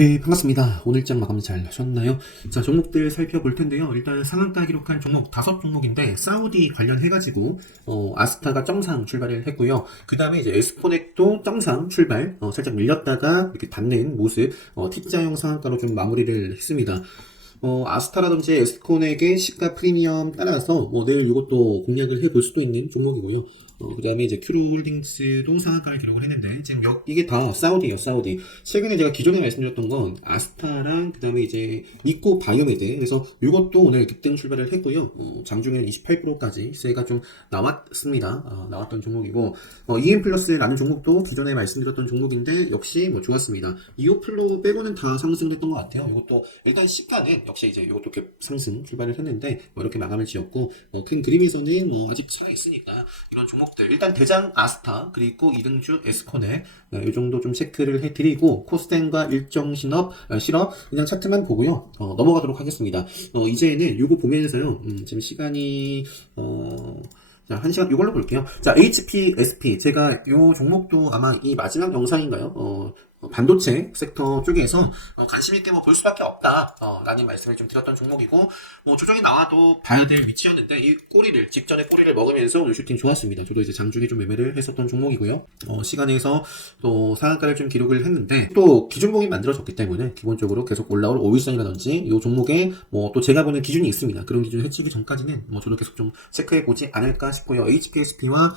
네, 반갑습니다. 오늘장 마감 잘 하셨나요? 자, 종목들 살펴볼 텐데요. 일단 상한가 기록한 종목 5종목인데, 사우디 관련해가지고, 아스타가 점상 출발을 했고요. 그 다음에 이제 에스코넥도 점상 출발, 살짝 밀렸다가 이렇게 닿는 모습, T자형 상한가로 좀 마무리를 했습니다. 아스타라든지 에스콘에게 시가 프리미엄 따라서 내일 이것도 공략을 해볼 수도 있는 종목이고요. 그 다음에 이제 큐루홀딩스도 상한가를 기록을 했는데, 지금 이게 다 사우디예요, 사우디. 최근에 제가 기존에 말씀드렸던 건 아스타랑 그 다음에 이제 니코 바이오메드. 그래서 이것도 오늘 급등 출발을 했고요. 장중에는 28%까지 세가 좀 나왔습니다. 나왔던 종목이고, EM 플러스라는 종목도 기존에 말씀드렸던 종목인데, 역시 뭐 좋았습니다. 이오플로 빼고는 다 상승을 했던 것 같아요. 이것도 일단 시가는 역시 이제 이것도 상승 출발을 했는데, 이렇게 마감을 지었고, 큰 그림에서는 아직 차가 있으니까 이런 종목들 일단 대장 아스타 그리고 이등주 에스코넥 이 정도 좀 체크를 해드리고 코스닥과 일정 실업 그냥 차트만 보고요. 넘어가도록 하겠습니다. 이제는 요거 보면서요. 지금 시간이 자, 1시간 이걸로 볼게요. 자, HPSP 제가 요 종목도 아마 이 마지막 영상인가요? 반도체 섹터 쪽에서 관심 있게 볼 수밖에 없다 라는 말씀을 좀 드렸던 종목이고, 조정이 나와도 봐야 될 위치였는데 이 직전에 꼬리를 먹으면서 오늘 슈팅 좋았습니다. 저도 이제 장중에 좀 매매를 했었던 종목이고요. 시간에서 또 상한가를 좀 기록을 했는데, 또 기준봉이 만들어졌기 때문에 기본적으로 계속 올라올 5일선이라든지 이 종목에 또 제가 보는 기준이 있습니다. 그런 기준을 해치기 전까지는 저도 계속 좀 체크해 보지 않을까 싶고요. HPSP와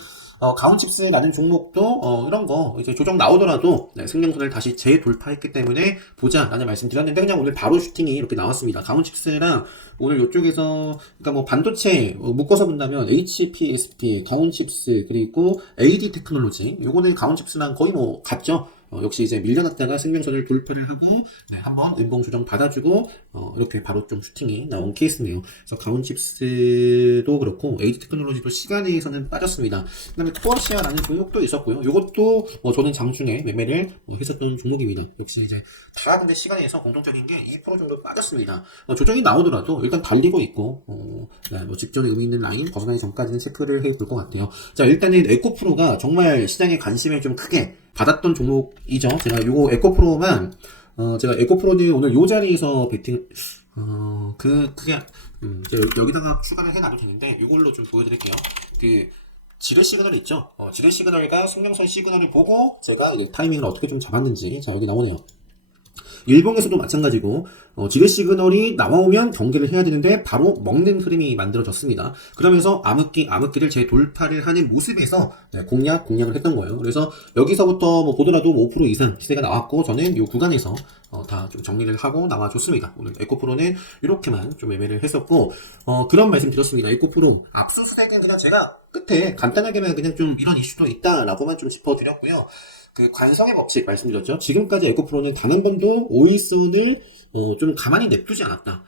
가온칩스라는 종목도 이런 거 이제 조정 나오더라도 생명선을 다시 재돌파했기 때문에 보자라는 말씀 드렸는데, 그냥 오늘 바로 슈팅이 이렇게 나왔습니다. 가온칩스랑 오늘 이쪽에서 그러니까 반도체 묶어서 본다면 HPSP, 가온칩스 그리고 AD 테크놀로지, 요거는 가온칩스랑 거의 같죠. 역시 이제 밀려났다가 생명선을 돌파를 하고 한번 음봉 조정 받아주고 이렇게 바로 좀 슈팅이 나온 케이스네요. 그래서 가온칩스도 그렇고 AD 테크놀로지도 시간에서는 빠졌습니다. 그 다음에 코어시아라는 종목도 있었고요. 이것도 저는 장중에 매매를 했었던 종목입니다. 역시 이제 다 근데 시간에서 공통적인 게 2% 정도 빠졌습니다. 조정이 나오더라도 일단 달리고 있고 직전에 의미 있는 라인 벗어나기 전까지는 체크를 해볼 것 같아요. 자, 일단은 에코프로가 정말 시장에 관심을 좀 크게 받았던 종목이죠. 제가 요거 에코프로만 제가 에코프로는 오늘 요 자리에서 베팅 제가 여기다가 추가를 해놔도 되는데 요걸로 좀 보여드릴게요. 지뢰 시그널 있죠. 지뢰 시그널과 생명선 시그널을 보고 제가 이제 타이밍을 어떻게 좀 잡았는지, 자 여기 나오네요. 일봉에서도 마찬가지고 지뢰 시그널이 나와오면 경계를 해야 되는데 바로 먹는 흐름이 만들어졌습니다. 그러면서 암흑기를 재돌파를 하는 모습에서 공략을 했던 거예요. 그래서 여기서부터 보더라도 5% 이상 시세가 나왔고, 저는 이 구간에서 다 좀 정리를 하고 나와줬습니다. 오늘 에코프로는 이렇게만 좀 매매를 했었고, 그런 말씀 드렸습니다. 에코프로 압수수색은 그냥 제가 끝에 간단하게만 그냥 좀 이런 이슈도 있다라고만 좀 짚어드렸고요. 관성의 법칙 말씀드렸죠. 지금까지 에코프로는 단 한 번도 5일선을 좀 가만히 냅두지 않았다.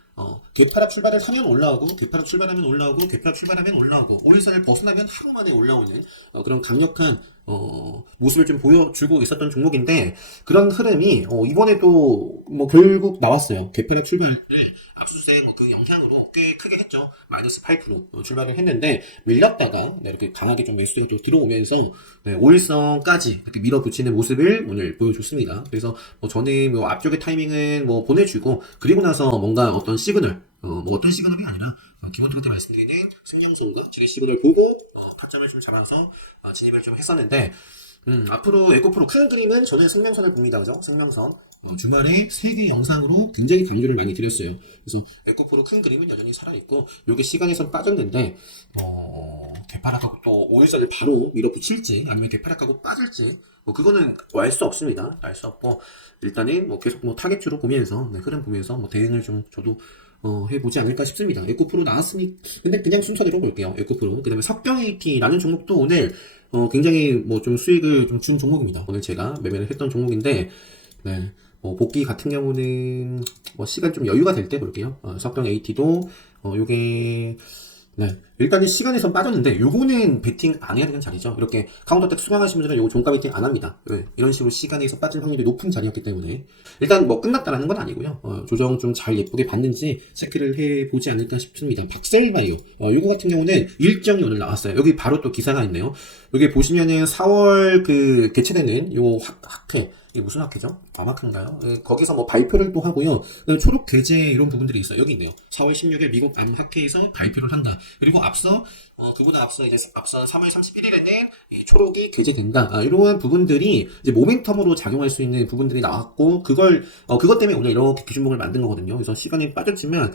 개파락 출발을 하면 올라오고, 개파락 출발하면 올라오고, 개파락 출발하면 올라오고, 5일선을 벗어나면 하루 만에 올라오는 그런 강력한 모습을 좀 보여주고 있었던 종목인데, 그런 흐름이 이번에도 결국 나왔어요. 개파락 출발을 압수수색 그 영향으로 꽤 크게 했죠. 마이너스 8% 출발을 했는데 밀렸다가 이렇게 강하게 좀 매수가 또 들어오면서 5일선까지 이렇게 밀어붙이는 모습을 오늘 보여줬습니다. 그래서 저는 앞쪽의 타이밍은 보내주고, 그리고 나서 뭔가 어떤 시그널, 어떤 시그널이 아니라 기본적으로 말씀드리는 생명선과 지뢰 시그널 보고 타점을 좀 잡아서 진입을 좀 했었는데, 앞으로 에코프로 큰 그림은 저는 생명선을 봅니다. 그죠? 생명선. 주말에 3개 영상으로 굉장히 강조를 많이 드렸어요. 그래서 에코프로 큰 그림은 여전히 살아있고, 요게 시간에선 빠졌는데, 개파락하고 또 5일선을 바로 밀어붙일지, 아니면 개파락하고 빠질지, 그거는 알 수 없습니다. 알 수 없고, 일단은 계속 타겟주로 보면서, 흐름 보면서 대응을 좀 저도 해보지 않을까 싶습니다. 에코프로 나왔으니, 근데 그냥 순서대로 볼게요. 에코프로. 그 다음에 석병AT라는 종목도 오늘, 굉장히 좀 수익을 좀 준 종목입니다. 오늘 제가 매매를 했던 종목인데, 복귀 같은 경우는, 시간 좀 여유가 될 때 볼게요. 석병AT도, 요게, 일단은 시간에선 빠졌는데, 요거는 베팅 안 해야 되는 자리죠. 이렇게 카운터택 수강하신 분들은 요거 종가 베팅 안 합니다. 이런 식으로 시간에서 빠질 확률이 높은 자리였기 때문에. 일단 끝났다라는 건 아니고요. 조정 좀 잘 예쁘게 봤는지 체크를 해보지 않을까 싶습니다. 박셀바이오. 요거 같은 경우는 일정이 오늘 나왔어요. 여기 바로 또 기사가 있네요. 여기 보시면은 4월 개최되는 요 학회. 이게 무슨 학회죠? 아마크인가요? 예, 거기서 뭐 발표를 또 하고요. 초록 계제 이런 부분들이 있어요. 여기 있네요. 4월 16일 미국 암학회에서 발표를 한다. 그리고 그보다 앞서 이제 앞서 3월 31일에는 초록이 게재된다. 이러한 부분들이 이제 모멘텀으로 작용할 수 있는 부분들이 나왔고, 그것 때문에 오늘 이렇게 기준목을 만든 거거든요. 그래서 시간이 빠졌지만,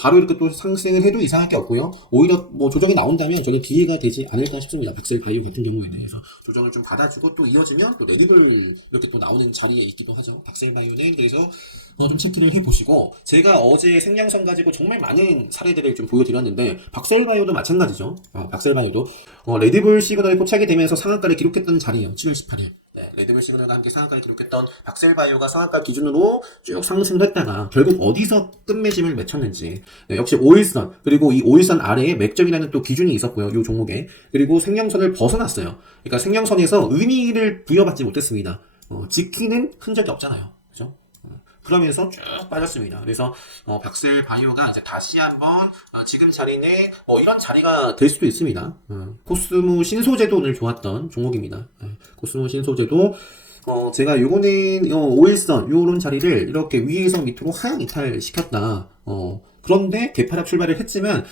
바로 이렇게 또 상승을 해도 이상할 게 없고요. 오히려 뭐 조정이 나온다면 저는 기회가 되지 않을까 싶습니다. 백셀바이오 같은 경우에 대해서 조정을 좀 받아주고 또 이어지면 또 레드불 이렇게 또 나오는 자리에 있기도 하죠. 박셀바이오는 그래서 좀 체크를 해보시고, 제가 어제 생량선 가지고 정말 많은 사례들을 좀 보여드렸는데 박셀바이오도 마찬가지죠. 박셀바이오도 레드불 시그널이 포착이 되면서 상한가를 기록했던 자리예요. 7월 18일. 네, 레드불 시그널과 함께 상한가를 기록했던 박셀바이오가 상한가 기준으로 쭉 상승을 했다가 결국 어디서 끝맺음을 맺혔는지, 네, 역시 5일선, 그리고 이 5일선 아래에 맥점이라는 또 기준이 있었고요. 이 종목에. 그리고 생량선을 벗어났어요. 그러니까 생량선에서 의미를 부여받지 못했습니다. 지키는 흔적이 없잖아요. 그죠? 그러면서 쭉 빠졌습니다. 그래서 박셀바이오가 이제 다시 한번 지금 자리는 이런 자리가 될 수도 있습니다. 코스모 신소재도 오늘 좋았던 종목입니다. 코스모 신소재도 제가 요거는 5일선 요런 자리를 이렇게 위에서 밑으로 하향 이탈 시켰다. 그런데 개파락 출발을 했지만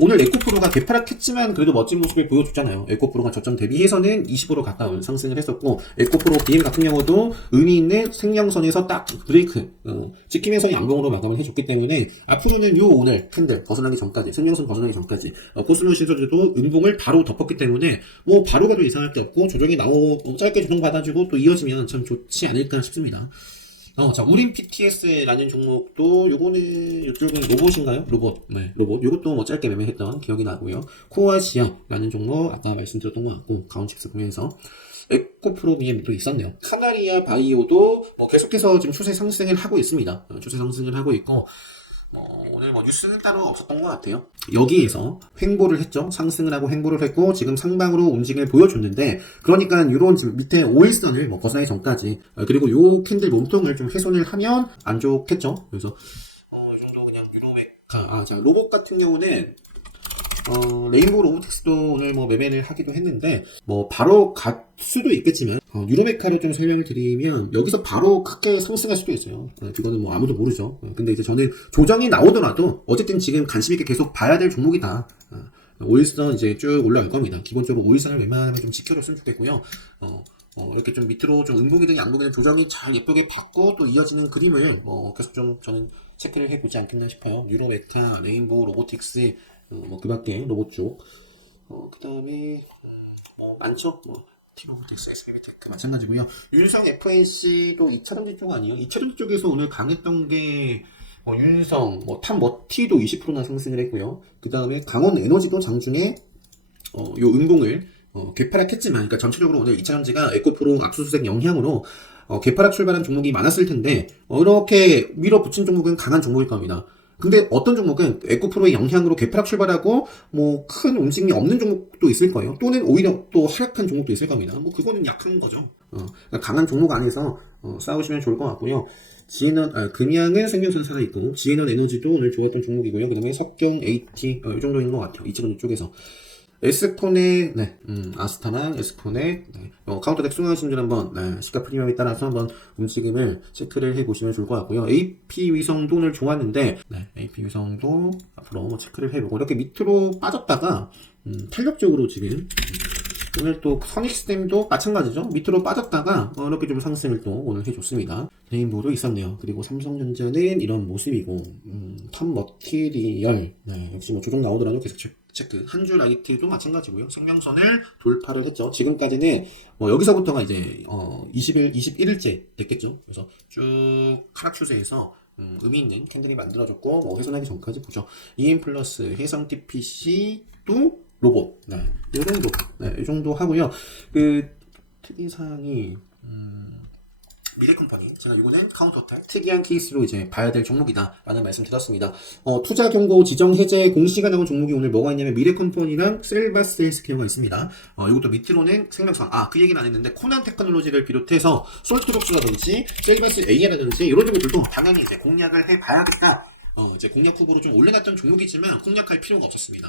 오늘 에코프로가 개파락했지만 그래도 멋진 모습을 보여줬잖아요. 에코프로가 저점 대비해서는 20% 가까운 상승을 했었고, 에코프로 BM 같은 경우도 의미 있는 생명선에서 딱 브레이크 지키면서 양봉으로 마감을 해줬기 때문에 앞으로는 요 오늘 캔들 벗어나기 전까지, 생명선 벗어나기 전까지 코스모 신소재도 음봉을 바로 덮었기 때문에 뭐 바로 가도 이상할 게 없고, 조정이 짧게 조정 받아주고 또 이어지면 참 좋지 않을까 싶습니다. 자, 우린 PTS라는 종목도, 이쪽은 로봇인가요? 로봇. 네, 로봇. 이것도 뭐 짧게 매매했던 기억이 나고요. 코아시아라는 종목, 아까 말씀드렸던 것 같고, 가운칙스 보면서. 에코프로비엠도 있었네요. 카나리아 바이오도 계속해서 지금 추세 상승을 하고 있습니다. 추세 상승을 하고 있고, 오늘 뉴스는 따로 없었던 것 같아요. 여기에서 횡보를 했죠. 상승을 하고 횡보를 했고, 지금 상방으로 움직임을 보여줬는데, 그러니까 요런 지금 밑에 5일선을 벗어나기 전까지, 그리고 요 캔들 몸통을 좀 훼손을 하면 안 좋겠죠. 그래서 이 정도 그냥 유로메카. 자, 로봇 같은 경우는 레인보우 로보틱스도 오늘 매매를 하기도 했는데, 바로 갈 수도 있겠지만, 유로메카를 좀 설명을 드리면, 여기서 바로 크게 상승할 수도 있어요. 그거는 아무도 모르죠. 근데 이제 저는 조정이 나오더라도, 어쨌든 지금 관심 있게 계속 봐야 될 종목이다. 5일선 이제 쭉 올라갈 겁니다. 기본적으로 5일선을 웬만하면 좀 지켜줬으면 좋겠고요. 이렇게 좀 밑으로 좀 음봉이든 양봉이든 조정이 잘 예쁘게 받고 또 이어지는 그림을 계속 좀 저는 체크를 해보지 않겠나 싶어요. 유로메카, 레인보우 로보틱스, 그 밖에 로봇 쪽. 그 다음에, 많죠? 티모텍스, SBTech 마찬가지고요. 윤성 FNC도 2차전지 쪽 아니에요? 2차전지 쪽에서 오늘 강했던 게, 윤성, 탑머티도 20%나 상승을 했고요. 그 다음에 강원 에너지도 장중에, 요 음봉을, 개파락했지만, 그러니까 전체적으로 오늘 2차전지가 에코프로 압수수색 영향으로, 개파락 출발한 종목이 많았을 텐데, 이렇게 밀어붙인 종목은 강한 종목일 겁니다. 근데 어떤 종목은 에코프로의 영향으로 개파락 출발하고 큰 움직임이 없는 종목도 있을 거예요. 또는 오히려 또 하락한 종목도 있을 겁니다. 그거는 약한 거죠. 그러니까 강한 종목 안에서 싸우시면 좋을 것 같고요. 금양은 생명선 살아있고, 지에넌 에너지도 오늘 좋았던 종목이고요. 그 다음에 석경, AT 이 정도인 것 같아요. 이쪽은 이쪽에서. 에스코넥, 네, 아스타나, 에스코넥, 네. 카운터덱 수강하신 분 한번, 시가 프리미엄에 따라서 한번 움직임을 체크를 해보시면 좋을 것 같고요. AP 위성도 오늘 좋았는데, 네, AP 위성도 앞으로 체크를 해보고, 이렇게 밑으로 빠졌다가, 탄력적으로 지금, 오늘 또 선익스템도 마찬가지죠. 밑으로 빠졌다가 이렇게 좀 상승을 또 오늘 해줬습니다. 레인보우도 있었네요. 그리고 삼성전자는 이런 모습이고, 탑머티리얼, 네, 역시 조정 나오더라도 계속 체크. 한주라이트도 마찬가지고요. 생명선을 돌파를 했죠. 지금까지는 여기서부터가 이제 21일째 됐겠죠. 그래서 쭉 하락 추세에서 의미 있는 캔들이 만들어졌고, 훼손하기 전까지 보죠. EM 플러스, 해성 TPC도 로봇, 네, 이 정도, 네, 이 정도 하고요. 특이사항이, 미래컴퍼니, 제가 이거는 카운터텍 특이한 케이스로 이제 봐야 될 종목이다 라는 말씀 드렸습니다. 투자 경고 지정 해제 공시가 나온 종목이 오늘 뭐가 있냐면 미래컴퍼니랑 셀바스 헬스케어가 있습니다. 이것도 밑으로는 생명선, 그 얘기는 안 했는데 코난 테크놀로지를 비롯해서 솔트록스라든지 셀바스 AI라든지 이런 종목들도 당연히 이제 공략을 해봐야겠다 이제 공략 후보로 좀 올려놨던 종목이지만 공략할 필요가 없었습니다.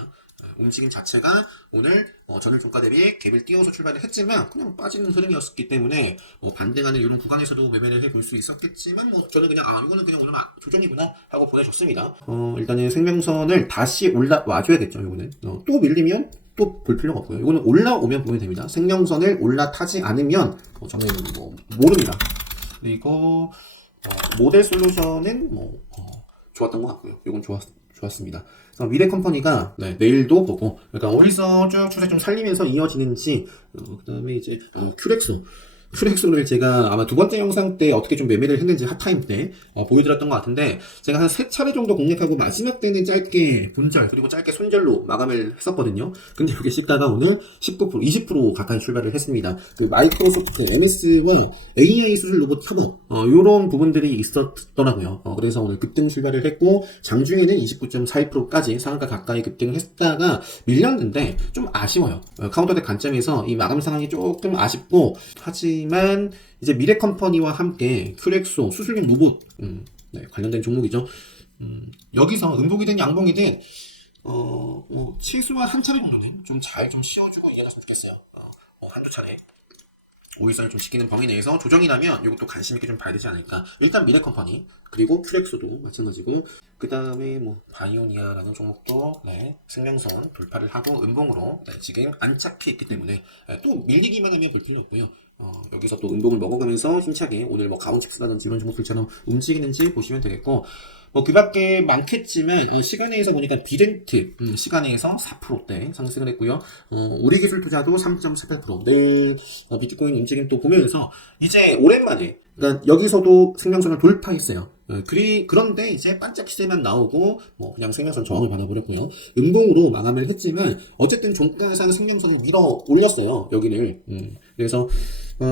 움직임 자체가 오늘 전일 종가 대비 갭을 띄워서 출발을 했지만 그냥 빠지는 흐름이었기 때문에 반등하는 이런 구간에서도 매매를 해볼 수 있었겠지만 저는 그냥 이거는 그냥 오늘 조정이구나 하고 보내줬습니다. 일단은 생명선을 다시 올라와줘야겠죠. 이거는 또 밀리면 또 볼 필요가 없고요. 이거는 올라오면 보면 됩니다. 생명선을 올라타지 않으면 저는 모릅니다. 그리고 모델 솔루션은 좋았던 것 같고요. 이건 좋았습니다. 그래서 미래 컴퍼니가 내일도 보고, 그러니까 어디서 쭉 추세 좀 살리면서 이어지는지, 그다음에 이제 큐렉소를 제가 아마 두 번째 영상 때 어떻게 좀 매매를 했는지 핫타임 때 보여드렸던 것 같은데, 제가 한 3차례 정도 공략하고 마지막 때는 짧게 본절 그리고 짧게 손절로 마감을 했었거든요. 근데 여기 씹다가 오늘 19%, 20% 가까이 출발을 했습니다. 그 마이크로소프트 MS와 AI 수술 로봇 협업 요런 부분들이 있었더라고요. 그래서 오늘 급등 출발을 했고, 장중에는 29.42%까지 상한가 가까이 급등을 했다가 밀렸는데 좀 아쉬워요. 카운터덱 관점에서 이 마감 상황이 조금 아쉽고, 하지만 이제 미래 컴퍼니와 함께 큐렉소 수술용 로봇 관련된 종목이죠. 여기서 음봉이든 양봉이든 최소한 한 차례 정도는 좀 잘 좀 씌워주고 이겨놨으면 좋겠어요. 한두 차례. 오일선을 좀 지키는 범위 내에서 조정이 나면 이것도 관심 있게 좀 봐야 되지 않을까. 일단 미래 컴퍼니 그리고 큐렉소도 마찬가지고, 그 다음에 바이오니아라는 종목도 생명선 돌파를 하고 음봉으로 지금 안착해 있기 때문에 또 밀리기만 하면 볼 필요 없고요. 여기서 또 음봉을 먹어가면서 힘차게 오늘 가온칩스라든지 이런 종목들처럼 움직이는지 보시면 되겠고, 그 밖에 많겠지만 시간에서 보니까 비덴트 시간에서 4%대 상승을 했고요. 우리기술투자도 3.48%. 내일 비트코인 움직임 또 보면서 이제 오랜만에, 그러니까 여기서도 생명선을 돌파했어요. 그런데 이제 반짝 시세만 나오고 그냥 생명선 저항을 받아버렸고요. 음봉으로 마감을 했지만 어쨌든 종가상 생명선을 밀어 올렸어요. 여기를. 그래서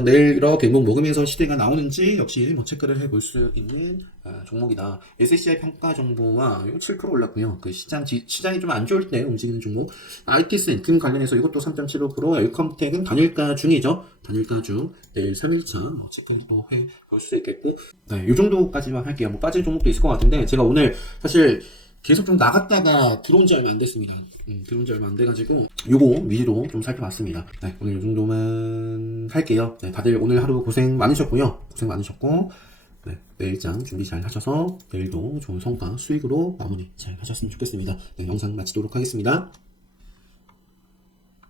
내일 이렇게 음봉 먹으면서 시대가 나오는지 역시 체크를 해볼 수 있는 종목이다. SCI 평가 정보와 이거 7% 올랐고요. 그 시장이 좀 안 좋을 때 움직이는 종목. IT센 금 관련해서 이것도 3.75%, 엘컴텍은 단일가 중이죠. 단일가 중 내일 3일차 체크를 또 해볼 수 있겠고, 이 정도까지만 할게요. 빠질 종목도 있을 것 같은데, 제가 오늘 사실 계속 좀 나갔다가 들어온 지 얼마 안 됐습니다. 들어온 지 얼마 안 돼가지고 요거 위주로 좀 살펴봤습니다. 오늘 요 정도만 할게요. 다들 오늘 하루 고생 많으셨고요. 내일장 준비 잘 하셔서 내일도 좋은 성과 수익으로 마무리 잘 하셨으면 좋겠습니다. 영상 마치도록 하겠습니다.